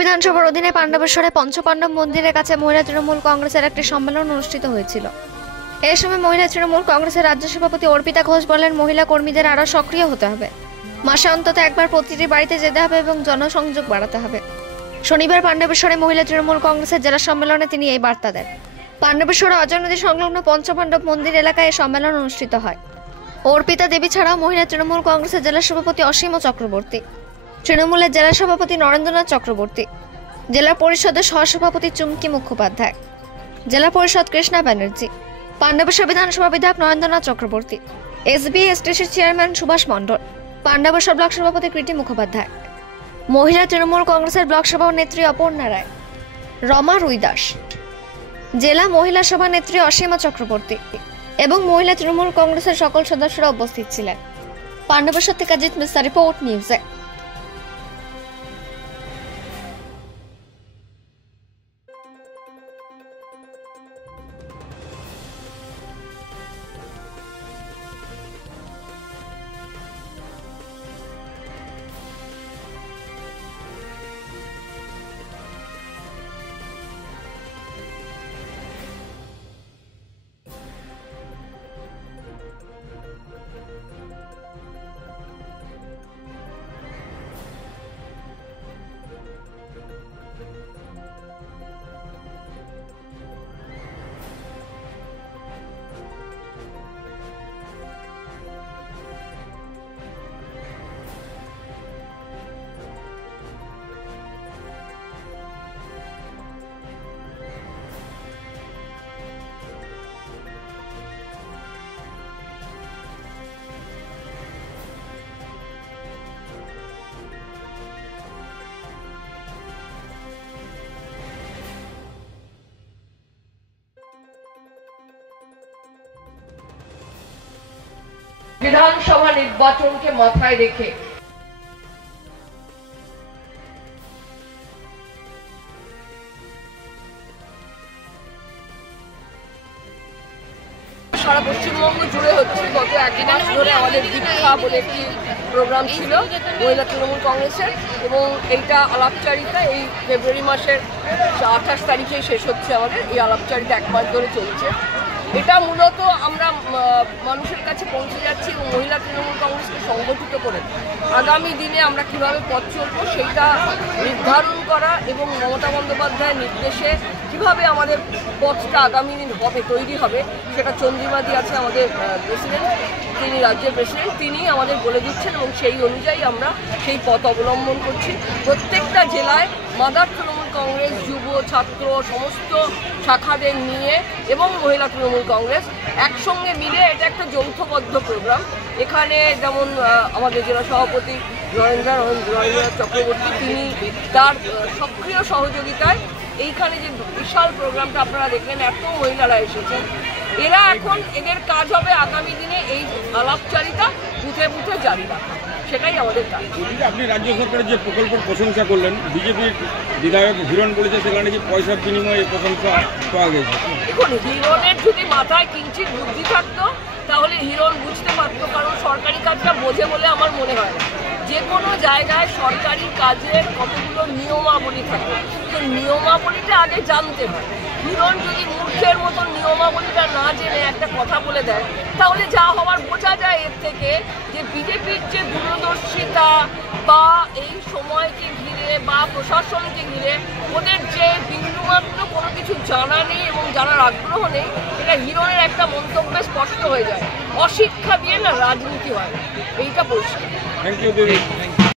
বিধানসভার অধীনে পাণ্ডবেশ্বরে পঞ্চপাণ্ডব মন্দিরের কাছে মহিলা তৃণমূল কংগ্রেসের একটি সম্মেলন অনুষ্ঠিত হয়েছিল। এই সময় মহিলা তৃণমূল কংগ্রেসের রাজ্য সভাপতি অর্পিতা ঘোষ বলেন, মহিলা কর্মীদের আরও সক্রিয় হতে হবে, মাসে অন্তত একবার প্রতিটি বাড়িতে যেতে হবে এবং জনসংযোগ বাড়াতে হবে। শনিবার পাণ্ডবেশ্বরে মহিলা তৃণমূল কংগ্রেসের জেলা সম্মেলনে তিনি এই বার্তা দেন। পাণ্ডবেশ্বরে অজয় নদী সংলগ্ন পঞ্চপাণ্ডব মন্দির এলাকায় এই সম্মেলন অনুষ্ঠিত হয়। অর্পিতা দেবী ছাড়াও মহিলা তৃণমূল কংগ্রেসের জেলা সভাপতি অসীম চক্রবর্তী, তৃণমূলের জেলা সভাপতি নরেন্দ্রনাথ চক্রবর্তী, জেলা পরিষদের সহসভাপতি চুমকি মুখোপাধ্যায়, জেলা পরিষদ কৃষ্ণা ব্যানার্জি, পাণ্ডবেশ্বর বিধানসভা বিধায়ক নরেন্দ্রনাথ চক্রবর্তী, SBSTCর চেয়ারম্যান সুভাষ মণ্ডল, পাণ্ডবেশ্বর ব্লক সভাপতি কৃতি মুখোপাধ্যায়, মহিলা তৃণমূল কংগ্রেসের ব্লক সভানেত্রী অপর্ণা রায়, রমা রুইদাস, জেলা মহিলা সভানেত্রী অসীমা চক্রবর্তী এবং মহিলা তৃণমূল কংগ্রেসের সকল সদস্যরা উপস্থিত ছিলেন। পাণ্ডবেশ্বর থেকে অজিত মিশ্রা, রিপোর্ট নিউজে। বিধানসভা নির্বাচনকে মাথায় রেখে সারা পশ্চিমবঙ্গ জুড়ে হচ্ছে। গত এক মাস ধরে আমাদের দীক্ষা বলে একটি প্রোগ্রাম ছিল মহিলা তৃণমূল কংগ্রেসের, এবং এইটা আলাপচারিতা এই ফেব্রুয়ারি মাসের 28 তারিখে শেষ হচ্ছে। আমাদের এই আলাপচারিতা এক মাস ধরে চলছে। এটা মূলত আমরা মানুষের কাছে পৌঁছে যাচ্ছি এবং মহিলা তৃণমূল কংগ্রেসকে সংগঠিত করে আগামী দিনে আমরা কিভাবে পথ চলবো সেইটা নির্ধারণ করা এবং মমতা বন্দ্যোপাধ্যায়ের নির্দেশে কিভাবে আমাদের পথটা আগামী দিন হবে, তৈরি হবে, সেটা চন্দ্রিমাদি আছে আমাদের প্রেসিডেন্ট, তিনি রাজ্যের প্রেসিডেন্ট, তিনি আমাদের বলে দিচ্ছেন এবং সেই অনুযায়ী আমরা সেই পথ অবলম্বন করছি। প্রত্যেকটা জেলায় মাদার তৃণমূল কংগ্রেস, যুব, ছাত্র সমস্ত শাখাদের নিয়ে এবং মহিলা তৃণমূল কংগ্রেস একসঙ্গে মিলে এটা একটা যৌথবদ্ধ প্রোগ্রাম। এখানে যেমন আমাদের জেলা সভাপতি নরেন্দ্রনাথ চক্রবর্তী, তিনি তার সক্রিয় সহযোগিতায় এইখানে যে বিশাল প্রোগ্রামটা আপনারা দেখলেন, এত মহিলারা এসেছেন। এরা এখন এদের কাজ হবে আগামী দিনে এই আলাপচারিতা বুথে বুথে জারি রাখা, সেটাই আমাদের কাজ। আপনি রাজ্য সরকারের যে প্রকল্পের প্রশংসা করলেন, বিজেপির বিধায়ক হিরণ বলেছে সেখানে কি পয়সার বিনিময়ে প্রশংসা পাওয়া গেছে। দেখুন, হিরণের যদি মাথায় কিঞ্চিত বুদ্ধি থাকতো তাহলে হিরণ বুঝতে পারতো, কারণ সরকারি কাজটা বোঝে বলে আমার মনে হয় না। যে কোনো জায়গায় সরকারি কাজের কতগুলো নিয়মাবলী থাকে, তো নিয়মাবলীটা আগে জানতে হয়। হিরণ যদি মূর্খের মতো নিয়মাবলীটা না জেনে একটা কথা বলে দেয়, তাহলে যা হওয়ার বোঝা যায় এর থেকে যে বিজেপির যে দূরদর্শিতা বা এই সময়কে ঘিরে বা প্রশাসনকে ঘিরে ওদের যে বিন্দুমাত্র কোনো কিছু জানা নেই এবং জানার আগ্রহ নেই, এটা হিরণের একটা মন্তব্যে স্পষ্ট হয়ে যায়। অশিক্ষা দিয়ে না রাজনীতি হয়, এইটা পরিষ্কার। থ্যাংক ইউ দিদি।